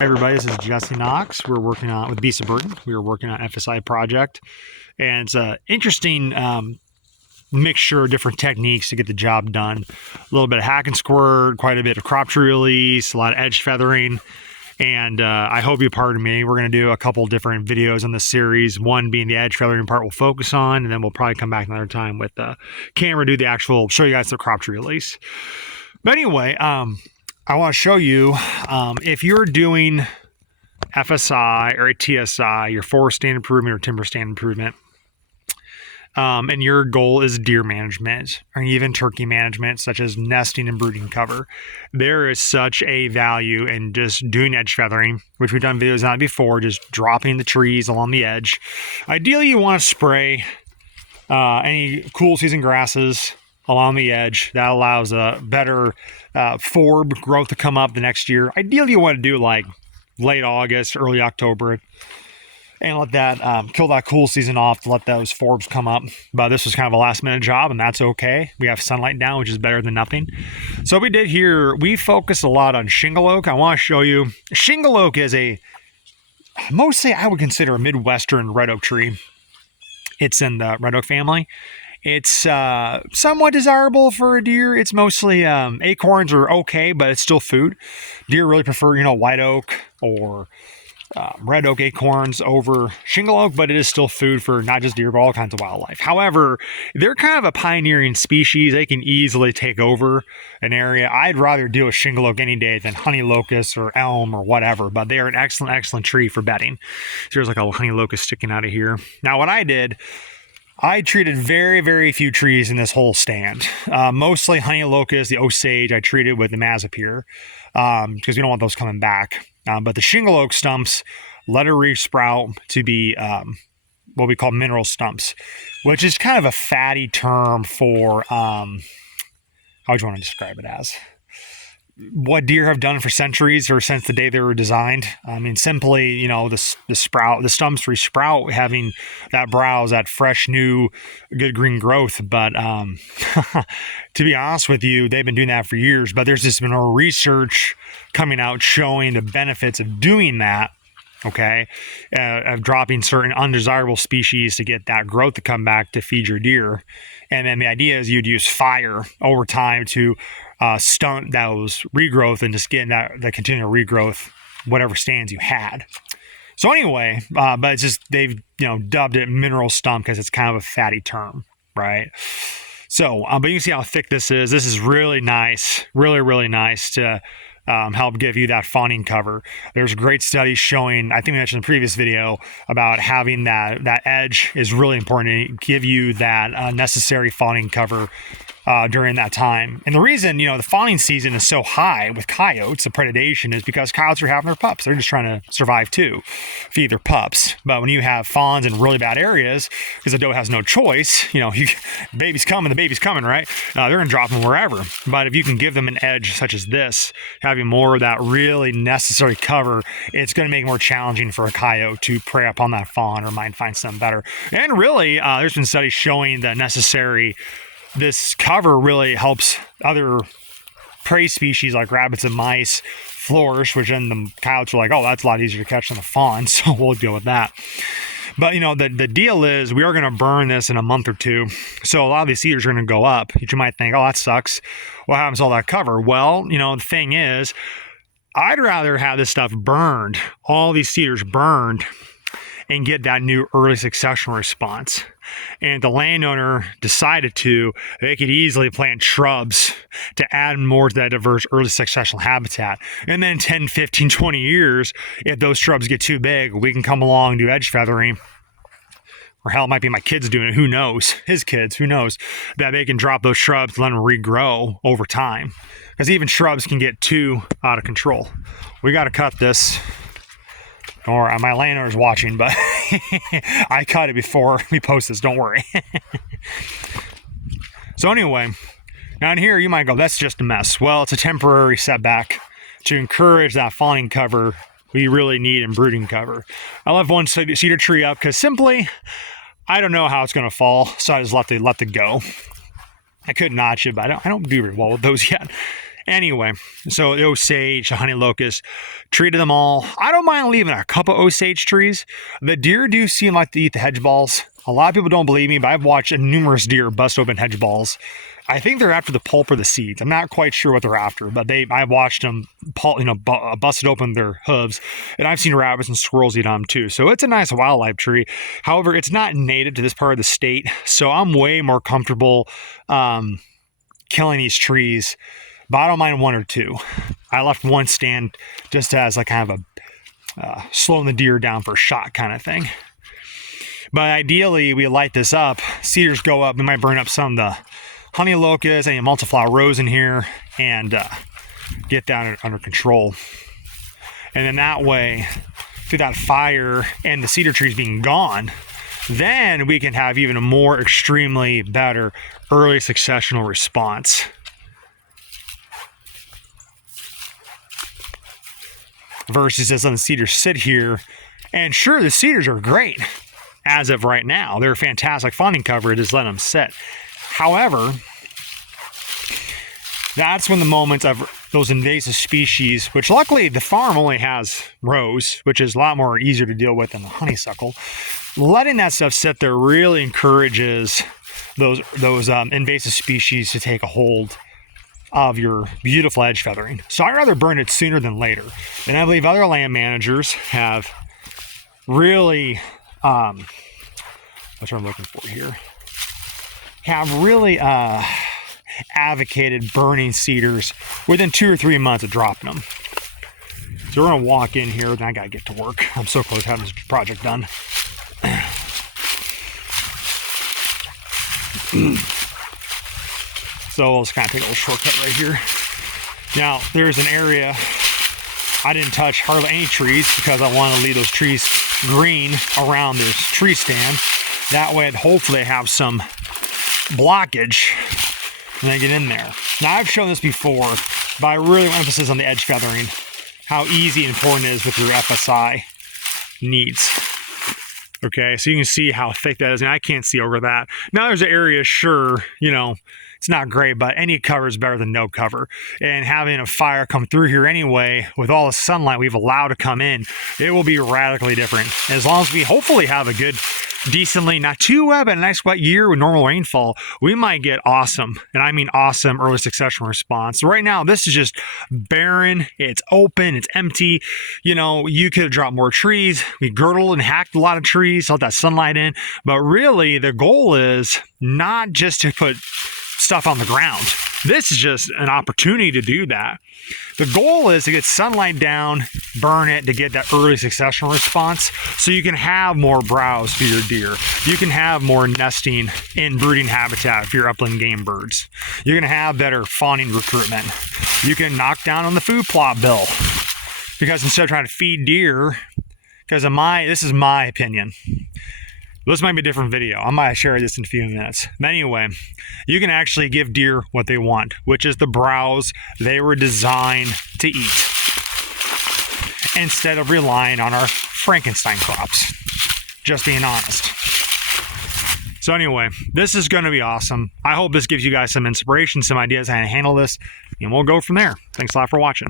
Hi everybody, this is Jesse Knox. We're working on with Beasts of Burden. We were working on FSI project, and it's an interesting mixture of different techniques to get the job done. A little bit of hack and squirt, quite a bit of crop tree release, a lot of edge feathering, and I hope you pardon me. We're going to do a couple different videos on this series. One being the edge feathering part we'll focus on, and then we'll probably come back another time with the camera, do the actual, show you guys the crop tree release. But anyway, I want to show you if you're doing FSI or a TSI, your forest stand improvement or timber stand improvement, and your goal is deer management or even turkey management, such as nesting and brooding cover, there is such a value in just doing edge feathering, which we've done videos on before, just dropping the trees along the edge. Ideally, you want to spray any cool season grasses along the edge. That allows a better forb growth to come up the next year. Ideally, you want to do like late August, early October, and let that kill that cool season off to let those forbs come up. But this was kind of a last minute job, and that's okay. We have sunlight now, which is better than nothing. So what we did here, we focused a lot on shingle oak. I want to show you, shingle oak is mostly I would consider a Midwestern red oak tree. It's in the red oak family. It's somewhat desirable for a deer. It's mostly acorns are okay, but it's still food. Deer really prefer, white oak or red oak acorns over shingle oak, but it is still food for not just deer, but all kinds of wildlife. However, they're kind of a pioneering species. They can easily take over an area. I'd rather deal with shingle oak any day than honey locust or elm or whatever, but they are an excellent, excellent tree for bedding. So there's like a honey locust sticking out of here. Now, what I treated very, very few trees in this whole stand. Mostly honey locust, the Osage, I treated with the Mazapir because we don't want those coming back. But the shingle oak stumps, let it resprout to be what we call mineral stumps, which is kind of a fatty term for, how would you want to describe it as? What deer have done for centuries or since the day they were designed. I mean, simply, the stumps resprout, having that browse, that fresh, new, good green growth. But to be honest with you, they've been doing that for years. But there's just been more research coming out showing the benefits of doing that. Okay, of dropping certain undesirable species to get that growth to come back to feed your deer. And then the idea is you'd use fire over time to stunt those regrowth and just get that continual regrowth, whatever stands you had. So anyway, but it's just they've dubbed it mineral stump because it's kind of a fatty term, right? So, but you can see how thick this is. This is really nice, really, really nice to help give you that fawning cover. There's great studies showing, I think we mentioned in the previous video, about having that edge is really important to give you that necessary fawning cover during that time. And the reason, the fawning season is so high with coyotes, the predation, is because coyotes are having their pups. They're just trying to survive too, feed their pups. But when you have fawns in really bad areas, because the doe has no choice, the baby's coming, right? They're going to drop them wherever. But if you can give them an edge such as this, having more of that really necessary cover, it's going to make it more challenging for a coyote to prey upon that fawn or might find something better. And really, there's been studies showing this cover really helps other prey species like rabbits and mice flourish, which then the coyotes are like, oh, that's a lot easier to catch than the fawn, so we'll deal with that. But, the deal is we are going to burn this in a month or two, so a lot of these cedars are going to go up. You might think, oh, that sucks. What happens to all that cover? Well, the thing is, I'd rather have this stuff burned, all these cedars burned, and get that new early successional response. And the landowner decided they could easily plant shrubs to add more to that diverse early successional habitat. And then 10, 15, 20 years, if those shrubs get too big, we can come along and do edge feathering. Or hell, it might be my kids doing it. Who knows? His kids, who knows? That they can drop those shrubs and let them regrow over time. Because even shrubs can get too out of control. We got to cut this. Or my landowner's watching, but I cut it before we post this, don't worry. So anyway, now in here you might go, that's just a mess. Well, it's a temporary setback to encourage that fawning cover we really need in brooding cover. I left one cedar tree up because simply, I don't know how it's going to fall, so I just let it go. I could notch it, but I don't do very well with those yet. Anyway, so the Osage, the honey locust, treated them all. I don't mind leaving a couple Osage trees. The deer do seem like to eat the hedge balls. A lot of people don't believe me, but I've watched numerous deer bust open hedge balls. I think they're after the pulp or the seeds. I'm not quite sure what they're after, but I've watched them, busted open their hooves, and I've seen rabbits and squirrels eat them too. So it's a nice wildlife tree. However, it's not native to this part of the state, so I'm way more comfortable killing these trees. But I don't mind one or two. I left one stand just as like kind of a slowing the deer down for a shot kind of thing. But ideally, we light this up. Cedars go up. We might burn up some of the honey locust, any multiflower rose in here, and get that under control. And then that way, through that fire and the cedar trees being gone, then we can have even a more extremely better early successional response. Versus just letting the cedars sit here. And sure, the cedars are great as of right now. They're fantastic fawning cover, just let them sit. However, that's when the moments of those invasive species, which luckily the farm only has rose, which is a lot more easier to deal with than the honeysuckle, letting that stuff sit there really encourages those invasive species to take a hold of your beautiful edge feathering. So I'd rather burn it sooner than later. And I believe other land managers have really, what's what I'm looking for here, have really advocated burning cedars within 2 or 3 months of dropping them. So we're gonna walk in here, and I gotta get to work. I'm so close to having this project done. So let's kind of take a little shortcut right here. Now, there's an area I didn't touch hardly any trees because I want to leave those trees green around this tree stand. That way, hopefully, I have some blockage when I get in there. Now, I've shown this before, but I really want emphasis on the edge feathering, how easy and important it is with your FSI needs. Okay, so you can see how thick that is, and I can't see over that. Now, there's an area, sure, it's not great, but any cover is better than no cover. And having a fire come through here anyway, with all the sunlight we've allowed to come in, it will be radically different. As long as we hopefully have a good, decently, not too wet, but a nice wet year with normal rainfall, we might get awesome, and I mean awesome, early successional response. So right now, this is just barren. It's open. It's empty. You could have dropped more trees. We girdled and hacked a lot of trees, let that sunlight in. But really, the goal is not just to put stuff on the ground. This is just an opportunity to do that. The goal is to get sunlight down, burn it to get that early successional response, so you can have more browse for your deer. You can have more nesting in brooding habitat for your upland game birds. You're going to have better fawning recruitment. You can knock down on the food plot bill, because instead of trying to feed deer, because this is my opinion. This might be a different video. I might share this in a few minutes. But anyway, you can actually give deer what they want, which is the browse they were designed to eat, instead of relying on our Frankenstein crops. Just being honest. So anyway, this is going to be awesome. I hope this gives you guys some inspiration, some ideas how to handle this, and we'll go from there. Thanks a lot for watching.